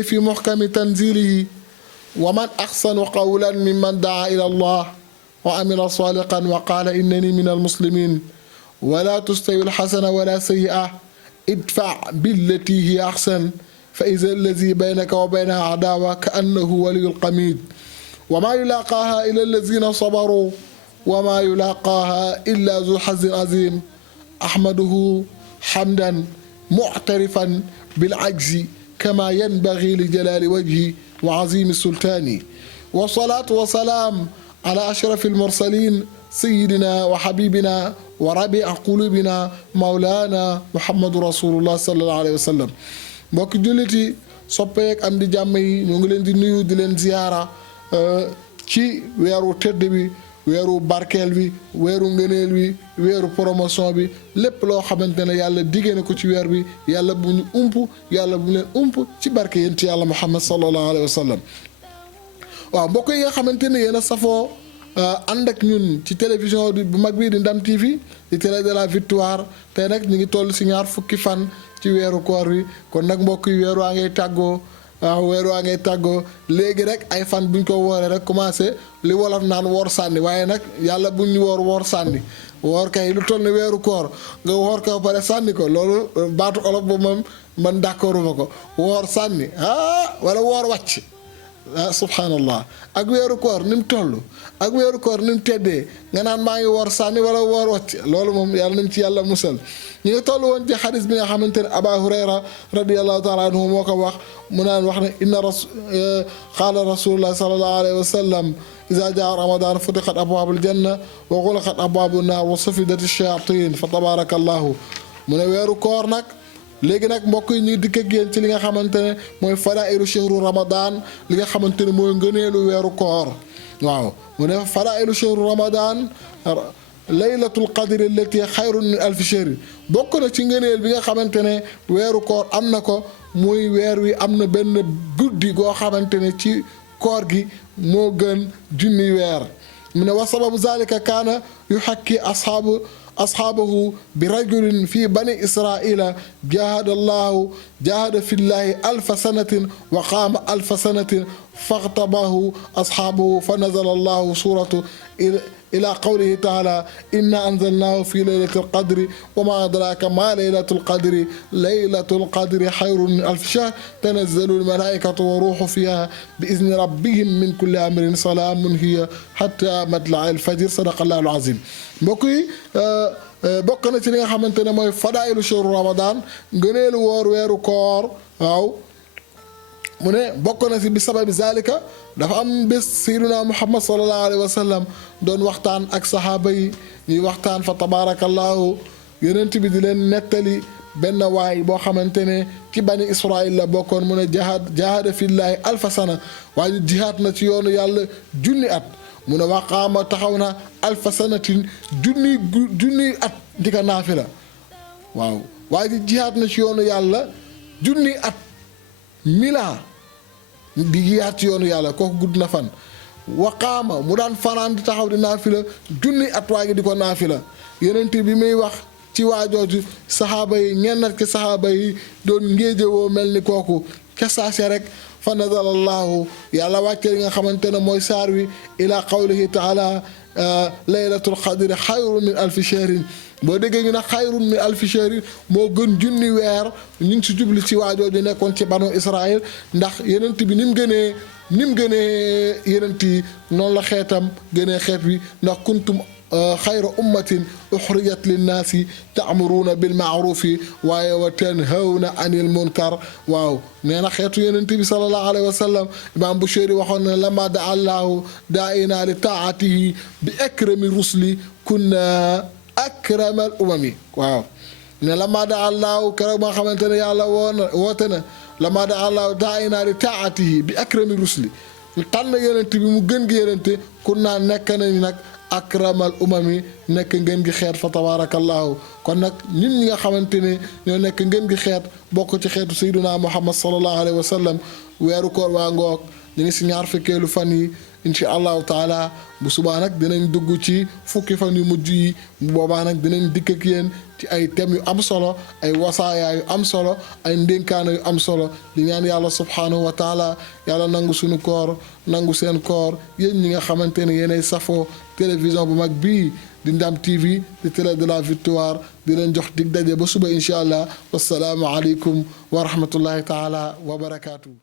في محكم تنزيله ومن أحسن قولا ممن دعا إلى الله وعمل صالحا وقال إنني من المسلمين ولا تستوي الحسنة ولا سيئة ادفع بالتي هي أحسن فإذا الذي بينك وبينها عداوة كأنه ولي القميد وما يلاقاها إلا الذين صبروا وما يلاقاها إلا ذو حظ عظيم أحمده حمدا معترفا بالعجز كما ينبغي لجلال وجهه وعظيم السلطان والصلاة والسلام على أشرف المرسلين سيدنا وحبيبنا وربيع قلوبنا مولانا محمد رسول الله صلى الله عليه وسلم mbokk jullit yi soppeek am di jàmm yi ñu ngi leen di nuyu di leen ziyaara ci weeru tëdd bi weeru barkeel bi weeru ngëneel bi weeru promotion bi lépp loo xamante ne yàlla diggée na ko ci weer bi yàlla bu ñu yàlla bu leen ci barke yéen ci yàlla Muhammad sallallahu alayhi wa sallam waaw mbokk yi nga xamante ne yéen a safoo ànd ak ñun ci télévision bu mag bi di Ndam TV di télé de la victoire tey nag ñu ngi toll si ñaar fukki fan ci weeru koor wi kon nag mbokk yi weer waa ngay tàggoo waaw weer waa ngay tàggoo léegi rek ay fan buñ ko wooree rek commencé li wolof naan woor sànni waaye nag yàlla buñ ñu woor sànni woor kay lu toll ni weeru koor nga woor ko ba pare sànni ko loolu baatu olof ba moom man d'accorduma ko woor sànni wala woor wàcc subhanallah ak weeru koor ni mu toll ak weeru koor ni mu teddee nga naan maa ngi woor sànni wala woor wàcc loolu moom yàlla nañ ci yàlla musal ñu ngi toll woon ci xadis bi nga xamante ne Aba Hurayra radiyallahu taala anhu moo ko wax mu naan wax ne qaala rasulullah sallallahu alayhi wa sallam iza jaa ramadan futixat abwaabul janna wa xulaqat abwaabu naar wa sufidat shayatin fa tabarakallahu mu ne weeru koor nag léegi nag mbokk yi ñu dikk ak yéen ci li nga xamante ne mooy fadailu shahru ramadan li nga xamante ne mooy ngëneelu weeru koor waaw mu ne fadailu shahru ramadan laylatul qadri allati xayrun min alfi shahri bokk na ci ngëneel bi nga xamante ne weeru koor am na ko muy weer wi am na benn guddi goo xamante ne ci koor gi moo gën junni weer mu ne wa sababu zalika kaana yuhakki أصحابه برجل في بني إسرائيل جاهد في الله 1000 سنة وقام 1000 سنة فاغتباه أصحابه فنزل الله سورة إلى قوله تعالى إنا أنزلناه في ليلة القدر وما أدراك ما ليلة القدر ليلة القدر خير من 1000 شهر تنزل الملائكة والروح فيها بإذن ربهم من كل أمر سلام هي حتى مطلع الفجر صدق الله العظيم mbokk yi bokk na ci li nga xamante ne mooy fadailu shahru ramadan ngëneelu woor weeru koor waaw mu ne bokk na ci bi sababi zalika dafa am bés sayyiduna muhammad sallallahu alayhi wa sallam doon waxtaan ak sahaaba yi ñuy waxtaan fa tabarakallahu yonent bi di leen nettali benn waay boo xamante ne ci bani israil la bokkoon mu ne jahada fillahi 1000 sana waaye jihaad na ci yoonu yàlla junni at mu ne waqaama taxaw na 1000 sanatin junni at di ko naafila waaw waaye di jihaat na ci yoonu yàlla junni at mila di jihaat ci yoonu yàlla kooku gudd na fan waqaama mu daan fanaan di taxaw di naafila junni at waa ngi di ko naafila yonent bi muy wax ci waajooju saxaaba yi ñennat ki saxaaba yi doon ngéejewoo mel ni kooku kesaase rek fa nazala allahu yàlla wàcce li nga xamante ne mooy saar wi ila qawlihi taala laylatul qadri xayrun min alfi shahrin boo déggee ñu ne xayrun min alfi shahrin moo gën junni weer ñu ngi si jubli ci waajooju nekkoon ci banu Israël ndax yenent bi ni mu gënee yenent yi noonu la xeetam gënee xeet wi ndax kuntum xayra ummatin uxrijat linnaasi taamuruuna bilmaarufi waaye wa tanhawna anil munkar waaw nee na xeetu yonent bi sallallahu alayhi wa sallam imaam Bushayri waxoon na lama daa allahu daa'ina li taatihi bi akrami rusli kunna akramal umami waaw ne lama daa allahu keroog ma xamante ne yàlla woote na lama daa allahu daa'ina li taatihi bi akrami rusli tànn yonent bi mu gën gi yonent kunna nekk nañu nag akramal umami nekk ngeen gi xeet fa tabarakallahu kon nag ñun ñi nga xamante ne ñoo nekk ngeen gi xeet bokk ci xeetu sayyiduna muhammad sallallahu alayhi wa sallam weeru koor waa ngoog ñu ngi si ñaar fukkeelu fan yi incha allahu taala bu subaa nag dinañ dugg ci fukki fan yu mujj yi bu boobaa nag dinañ dikk ak yéen ci ay thèmes yu am solo ay wasaaya yu am solo ay ndénkaana yu am solo di ñaan yàlla subhaanahu wa taala yàlla nangu suñu koor nangu seen koor yéen ñi nga xamante ne yéenay safoo télévision bu mag bii di Ndam TV di télé de la victoire di leen jox dig daje ba suba incha allah wasalaamu aleykum wa rahmatullahi taala wa barakaatu.